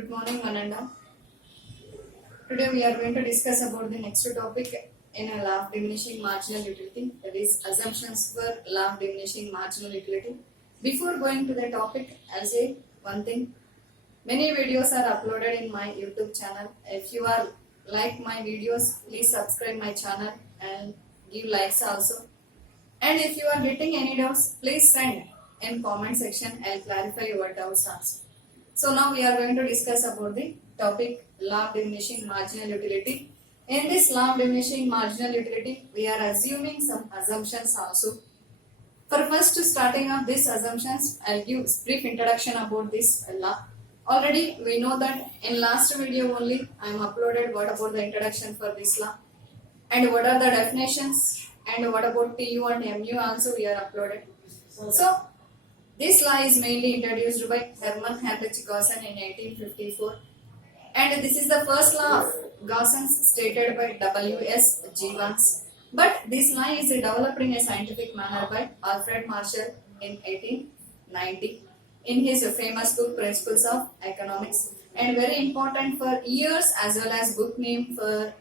Good morning, one and all. Today we are going to discuss about the next topic in a law of diminishing marginal utility, that is assumptions for law of diminishing marginal utility. Before going to the topic, I'll say one thing. Many videos are uploaded in my YouTube channel. If you are like my videos, please subscribe my channel and give likes also. And if you are getting any doubts, please send in comment section. I'll clarify your doubts also. So now we are going to discuss about the topic law of diminishing marginal utility. In this law of diminishing marginal utility, we are assuming some assumptions also. For first starting of these assumptions, I'll give brief introduction about this law. Already we know that in last video only I am uploaded what about the introduction for this law and what are the definitions and what about TU and MU also we are uploaded. So this law is mainly introduced by Hermann Heinrich Gaussen in 1854 and this is the first law of Gauss's stated by W.S. Jevons. But this law is developed in a scientific manner by Alfred Marshall in 1890 in his famous book Principles of Economics, and very important for years as well as book name for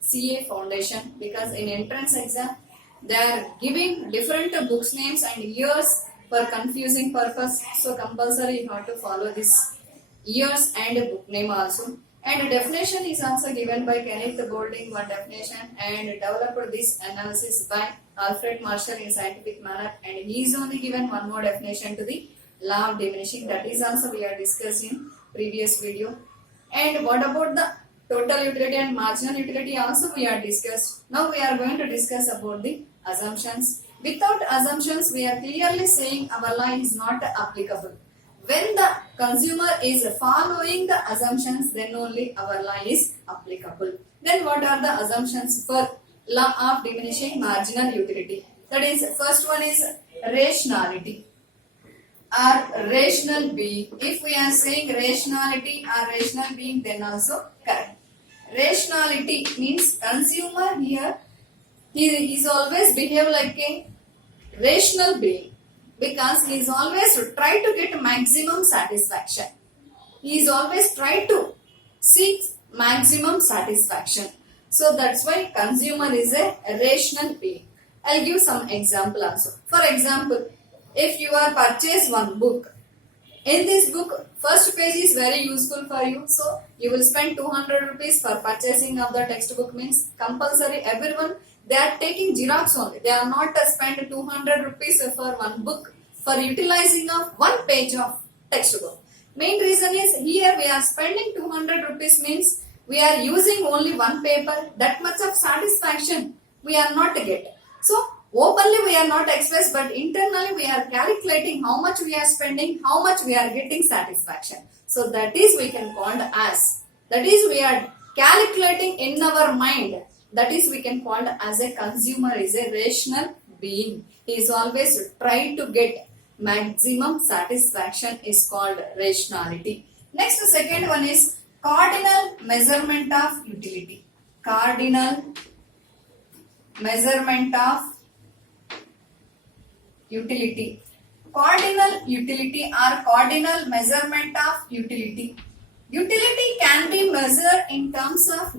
CA Foundation, because in entrance exam they are giving different books names and years for confusing purpose, so compulsory you have to follow this years and book name also. And definition is also given by Kenneth Boulding, one definition, and developed this analysis by Alfred Marshall in scientific manner, and he is only given one more definition to the law of diminishing, that is also we are discussing previous video. And what about the total utility and marginal utility also we are discussed. Now we are going to discuss about the assumptions. Without assumptions, we are clearly saying our law is not applicable. When the consumer is following the assumptions, then only our law is applicable. Then what are the assumptions for law of diminishing marginal utility? That is, first one is rationality or rational being. If we are saying rationality or rational being, then also correct. Rationality means consumer here, he is always behave like a rational being, because he is always try to get maximum satisfaction. He is always try to seek maximum satisfaction. So that's why consumer is a rational being. I'll give some example also. For example, if you are purchase one book, in this book first page is very useful for you, so you will spend 200 rupees for purchasing of the textbook, means compulsory everyone they are taking Xerox only. They are not spend 200 rupees for one book for utilizing of one page of textbook. Main reason is here we are spending 200 rupees means we are using only one paper. That much of satisfaction we are not get. So openly we are not expressed, but internally we are calculating how much we are spending, how much we are getting satisfaction. So that is we can call as, that is we are calculating in our mind. That is we can call as a consumer is a rational being. He is always trying to get maximum satisfaction is called rationality. Next, the second one is cardinal measurement of utility. Cardinal measurement of utility. Cardinal utility or cardinal measurement of utility. Utility can be measured in terms of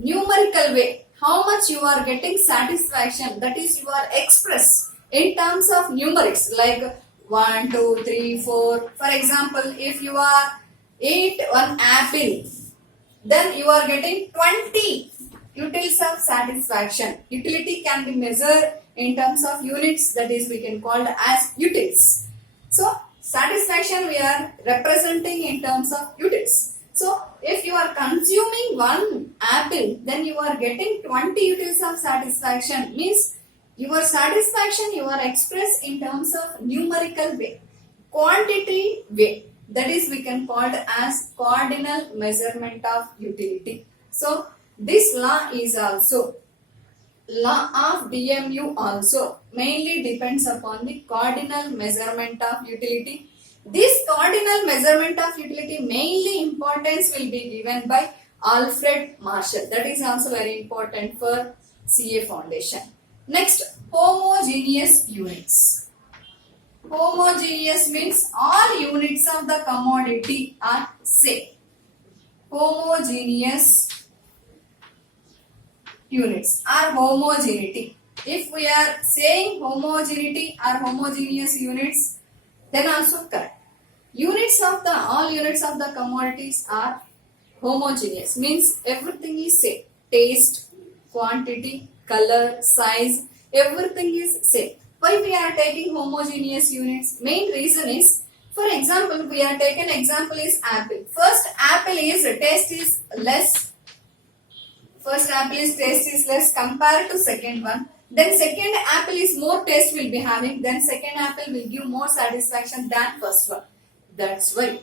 numerical way. How much you are getting satisfaction, that is you are express in terms of numerics like 1, 2, 3, 4. For example, if you are eat one apple, then you are getting 20 utils of satisfaction. Utility can be measured in terms of units, that is we can call as utils. So satisfaction we are representing in terms of utils. So if you are consuming one apple, then you are getting 20 utils of satisfaction, means your satisfaction you are expressed in terms of numerical way, quantity way, that is we can call as cardinal measurement of utility. So this law is also law of DMU also mainly depends upon the cardinal measurement of utility. This cardinal measurement of utility mainly importance will be given by Alfred Marshall. That is also very important for CA Foundation. Next, homogeneous units. Homogeneous means all units of the commodity are same. Homogeneous units are homogeneity. If we are saying homogeneity or homogeneous units, then also correct. Units of the all units of the commodities are homogeneous, means everything is same. Taste, quantity, color, size, everything is same. Why we are taking homogeneous units? Main reason is, for example, we are taken example is apple. First apple is taste is less. First apple is taste is less compared to second one. Then second apple is more taste will be having. Then second apple will give more satisfaction than first one. That's why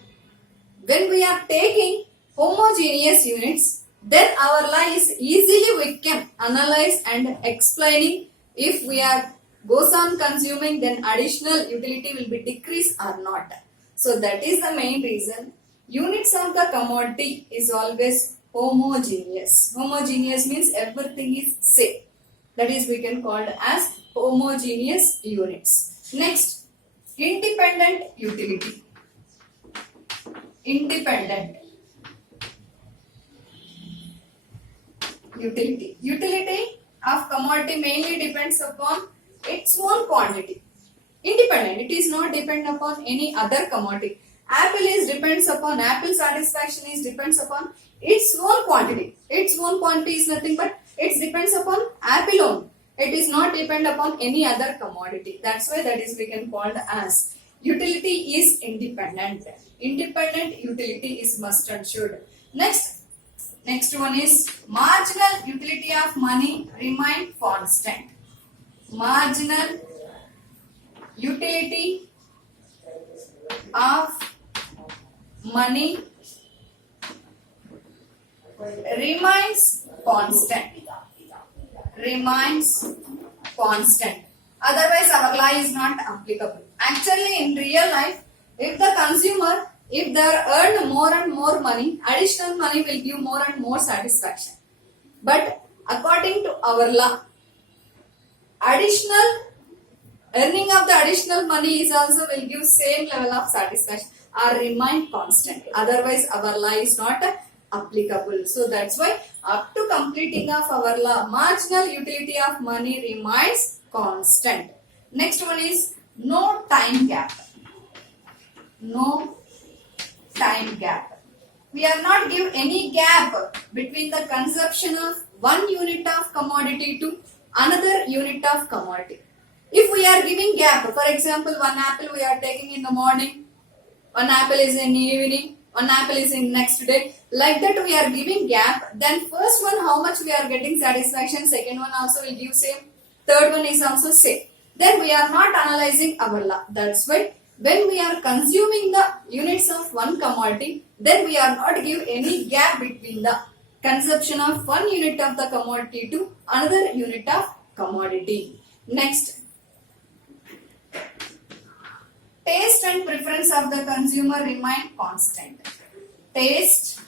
when we are taking homogeneous units, then our lies easily we can analyze and explaining if we are goes on consuming, then additional utility will be decreased or not. So that is the main reason. Units of the commodity is always homogeneous. Homogeneous means everything is same. That is we can call as homogeneous units. Next, independent utility. Independent utility. Utility of commodity mainly depends upon its own quantity. Independent, it is not depend upon any other commodity. Apple is depends upon, apple satisfaction is depends upon its own quantity. Its own quantity is nothing but it depends upon apple only. It is not depend upon any other commodity. That's why that is we can call as utility is independent. Independent utility is must and should. Next one is marginal utility of money remain constant. Marginal utility of money remains constant. Remains constant. Otherwise our law is not applicable. Actually in real life, if the consumer, if they earn more and more money, additional money will give more and more satisfaction. But according to our law, additional earning of the additional money is also will give same level of satisfaction or remain constant. Otherwise our law is not applicable. So that's why up to completing of our law, marginal utility of money remains constant. Next one is no time gap. No time gap. We are not give any gap between the consumption of one unit of commodity to another unit of commodity. If we are giving gap, for example, one apple we are taking in the morning, one apple is in the evening, one apple is in next day, like that we are giving gap, then first one how much we are getting satisfaction, second one also will give same, third one is also same. Then we are not analyzing our law. That's why when we are consuming the units of one commodity, then we are not give any gap between the consumption of one unit of the commodity to another unit of commodity. Next, taste and preference of the consumer remain constant. Taste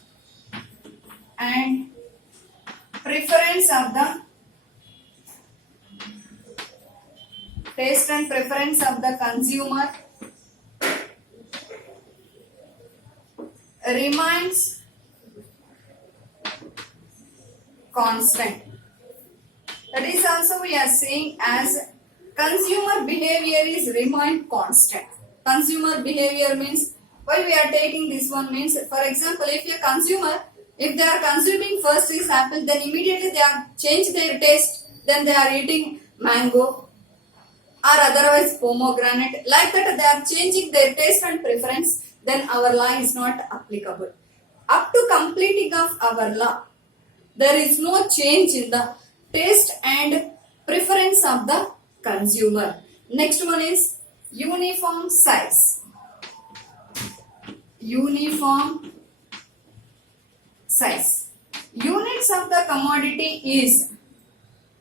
and preference of the consumer remains constant. That is also we are saying as consumer behavior is remain constant. Consumer behavior means why we are taking this one means, for example, if a consumer, if they are consuming first is apple, then immediately they are change their taste, then they are eating mango or otherwise pomegranate, like that they are changing their taste and preference, then our law is not applicable. Up to completing of our law, there is no change in the taste and preference of the consumer. Next one is uniform size. Uniform size. Units of the commodity is,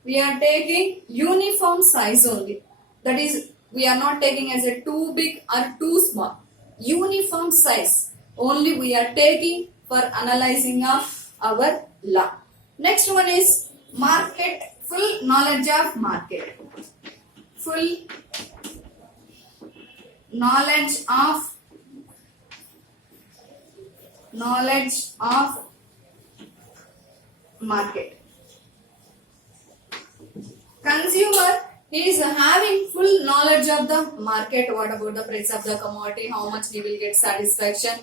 we are taking uniform size only. That is, we are not taking as a too big or too small. Uniform size only we are taking for analyzing of our law. Next one is market, full knowledge of market. Full knowledge of knowledge of market. Consumer is having full knowledge of the market. What about the price of the commodity? How much he will get satisfaction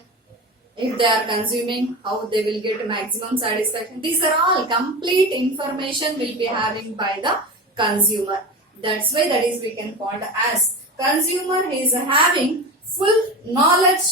if they are consuming? How they will get maximum satisfaction? These are all complete information will be having by the consumer. That's why that is we can call as consumer is having full knowledge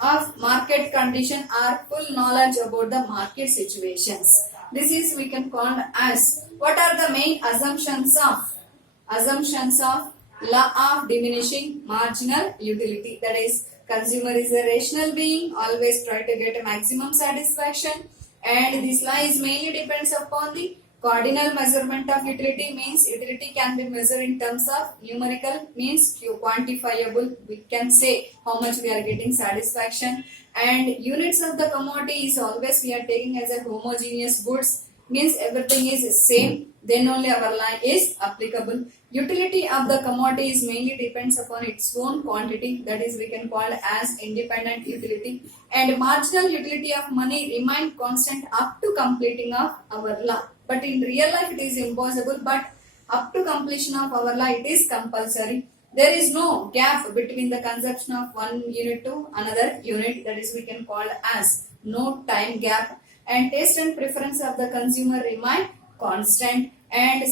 of market condition or full knowledge about the market situations. This is we can call as what are the main assumptions of law of diminishing marginal utility. That is, consumer is a rational being, always try to get a maximum satisfaction, and this law is mainly depends upon the cardinal measurement of utility. Means utility can be measured in terms of numerical, means quantifiable. We can say how much we are getting satisfaction, and units of the commodity is always we are taking as a homogeneous goods, means everything is same, then only our law is applicable. Utility of the commodity is mainly depends upon its own quantity, that is we can call as independent utility, and marginal utility of money remain constant up to completing of our law. But in real life it is impossible, but up to completion of our law it is compulsory. There is no gap between the consumption of one unit to another unit, that is we can call as no time gap, and taste and preference of the consumer remain constant, and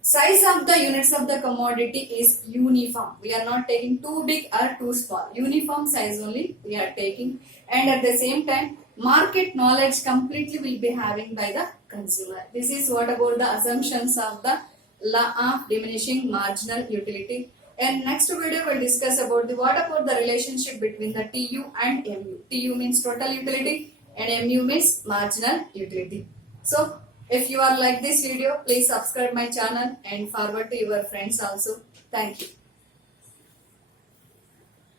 size of the units of the commodity is uniform. We are not taking too big or too small, uniform size only we are taking, and at the same time market knowledge completely will be having by the consumer. This is what about the assumptions of the law of diminishing marginal utility. And next video we'll discuss about the what about the relationship between the TU and MU. TU means total utility and MU means marginal utility. So if you are like this video, please subscribe my channel and forward to your friends also. Thank you.